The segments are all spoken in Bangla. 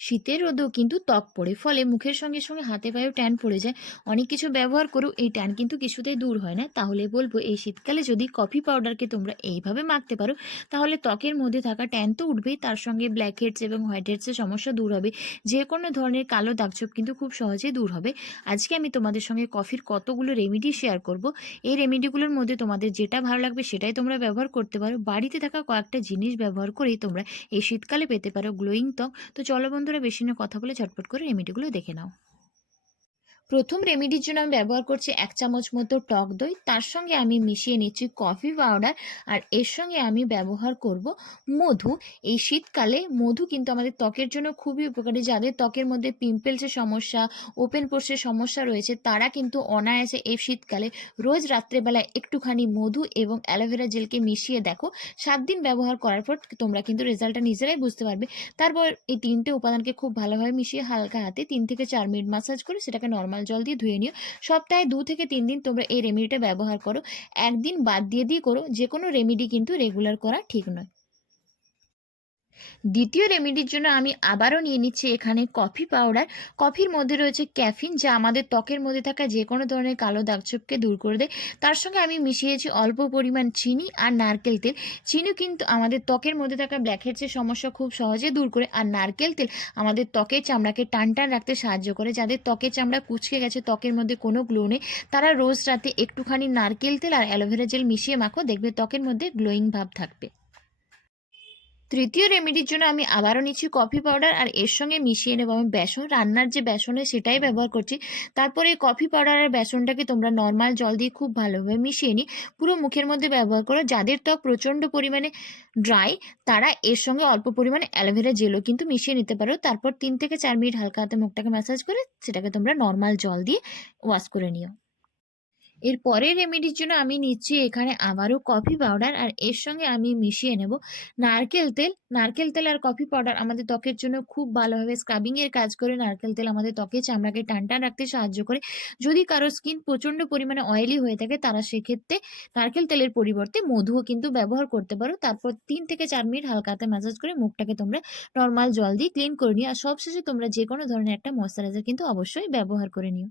শীতের রোদেও কিন্তু ত্বক পড়ে, ফলে মুখের সঙ্গে সঙ্গে হাতে পায়েও ট্যান পড়ে যায়। অনেক কিছু ব্যবহার করেও এই ট্যান কিন্তু কিছুতেই দূর হয় না। তাহলে বলবো, এই শীতকালে যদি কফি পাউডারকে তোমরা এইভাবে মাখতে পারো, তাহলে ত্বকের মধ্যে থাকা ট্যান তো উঠবেই, তার সঙ্গে ব্ল্যাক হেডস এবং হোয়াইট হেডসের সমস্যা দূর হবে। যে কোনো ধরনের কালো দাগছোপ কিন্তু খুব সহজেই দূর হবে। আজকে আমি তোমাদের সঙ্গে কফির কতগুলো রেমেডি শেয়ার করব। এই রেমেডিগুলোর মধ্যে তোমাদের যেটা ভালো লাগবে সেটাই তোমরা ব্যবহার করতে পারো। বাড়িতে থাকা কয়েকটা জিনিস ব্যবহার করেই তোমরা এই শীতকালে পেতে পারো গ্লোয়িং ত্বক। তো চলো বন্ধুরা, বেশি না কথা বলে ঝটপট করে রেমেডিগুলো দেখে নাও। প্রথম রেমেডির জন্য আমি ব্যবহার করছি 1 চামচ মতো টক দই। তার সঙ্গে আমি মিশিয়ে নিচ্ছি কফি পাউডার, আর এর সঙ্গে আমি ব্যবহার করব মধু। এই শীতকালে মধু কিন্তু আমাদের ত্বকের জন্য খুবই উপকারী। যাদের ত্বকের মধ্যে পিম্পলসের সমস্যা, ওপেন পোরসের সমস্যা রয়েছে, তারা কিন্তু অনায়াসে এই শীতকালে রোজ রাত্রেবেলায় একটুখানি মধু এবং অ্যালোভেরা জেলকে মিশিয়ে দেখো। 7 দিন ব্যবহার করার পর তোমরা কিন্তু রেজাল্টটা নিজেরাই বুঝতে পারবে। তারপর এই 3টে উপাদানকে খুব ভালোভাবে মিশিয়ে হালকা হাতে 3 থেকে 4 মিনিট মাসাজ করে সেটাকে নর্মাল জল দিয়ে ধুয়ে নিও। সপ্তাহে 2 থেকে 3 দিন তোমরা এই রেমেডিটা ব্যবহার করো। একদিন বাদ দিয়ে করো। যেকোনো রেমেডি কিন্তু রেগুলার করা ঠিক নয়। দ্বিতীয় রেমেডির জন্য আমি আবারও নিয়ে নিচ্ছি এখানে কফি পাউডার। কফির মধ্যে রয়েছে ক্যাফিন, যা আমাদের ত্বকের মধ্যে থাকা যে কোনো ধরনের কালো দাগছোপকে দূর করে দেয়। তার সঙ্গে আমি মিশিয়েছি অল্প পরিমাণ চিনি আর নারকেল তেল। চিনি কিন্তু আমাদের ত্বকের মধ্যে থাকা ব্ল্যাকহেডসের সমস্যা খুব সহজে দূর করে, আর নারকেল তেল আমাদের ত্বকের চামড়াকে টান টান রাখতে সাহায্য করে। যাদের ত্বকের চামড়া কুঁচকে গেছে, ত্বকের মধ্যে কোনো গ্লো নেই, তারা রোজ রাতে একটুখানি নারকেল তেল আর অ্যালোভেরা জেল মিশিয়ে মাখো, দেখবে ত্বকের মধ্যে গ্লোয়িং ভাব থাকবে। তৃতীয় রেমেডির জন্য আমি আবারও নিচ্ছি কফি পাউডার, আর এর সঙ্গে মিশিয়ে নেবো আমি বেসন। রান্নার যে বেসন হয় সেটাই ব্যবহার করছি। তারপরে এই কফি পাউডার আর বেসনটাকে তোমরা নর্মাল জল দিয়ে খুব ভালোভাবে মিশিয়ে নিই। পুরো মুখের মধ্যে ব্যবহার করো। যাদের ত্বক প্রচণ্ড পরিমাণে ড্রাই, তারা এর সঙ্গে অল্প পরিমাণে অ্যালোভেরা জেলও কিন্তু মিশিয়ে নিতে পারো। তারপর 3 থেকে 4 মিনিট হালকা হাতে মুখটাকে ম্যাসাজ করে সেটাকে তোমরা নর্মাল জল দিয়ে ওয়াশ করে নিও। এর পরের রেমেডির জন্য আমি নিচ্ছি এখানে আবারও কফি পাউডার, আর এর সঙ্গে আমি মিশিয়ে নেব নারকেল তেল। নারকেল তেল আর কফি পাউডার আমাদের ত্বকের জন্য খুব ভালোভাবে স্ক্রাবিং এর কাজ করে। নারকেল তেল আমাদের ত্বকের চামড়াকে টান টান রাখতে সাহায্য করে। যদি কারো স্কিন প্রচণ্ড পরিমাণে অয়েলি হয়ে থাকে, তারা সেক্ষেত্রে নারকেল তেলের পরিবর্তে মধুও কিন্তু ব্যবহার করতে পারো। তারপর 3 থেকে 4 মিনিট হালকা হাতে ম্যাসাজ করে মুখটাকে তোমরা নর্মাল জল দিয়ে ক্লিন করে নিও। আর সবশেষে তোমরা যে কোনো ধরনের একটা ময়শ্চারাইজার কিন্তু অবশ্যই ব্যবহার করে নিও।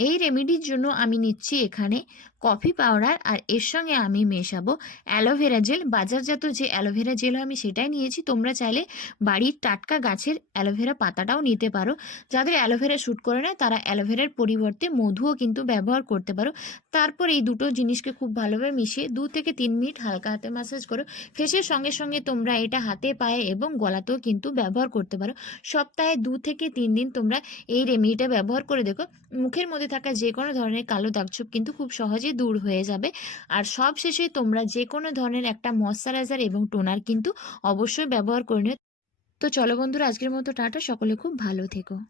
এই রেমেডির জন্য আমি নিচ্ছি এখানে কফি পাউডার, আর এর সঙ্গে আমি মেশাবো অ্যালোভেরা জেল। বাজারজাত যে অ্যালোভেরা জেল হয় আমি সেটাই নিয়েছি। তোমরা চাইলে বাড়ির টাটকা গাছের অ্যালোভেরা পাতাটাও নিতে পারো। যাদের অ্যালোভেরা শ্যুট করে না, তারা অ্যালোভেরার পরিবর্তে মধুও কিন্তু ব্যবহার করতে পারো। তারপর এই দুটো জিনিসকে খুব ভালোভাবে মিশিয়ে 2 থেকে 3 মিনিট হালকা হাতে ম্যাসাজ করো। ফেসের সঙ্গে সঙ্গে তোমরা এটা হাতে, পায়ে এবং গলাতেও কিন্তু ব্যবহার করতে পারো। সপ্তাহে 2 থেকে 3 দিন তোমরা এই রেমেডিটা ব্যবহার করে দেখো। মুখের মধ্যে থাকা যে কোনো ধরনের কালো দাগছোপ কিন্তু খুব সহজেই দূর হয়ে যাবে। আর সব শেষে তোমরা যে কোনো ধরনের একটা ময়শ্চারাইজার এবং টোনার কিন্তু অবশ্যই ব্যবহার করে নিও। তো চলো বন্ধুরা, আজকের মতো টাটা। সকলে খুব ভালো থেকো।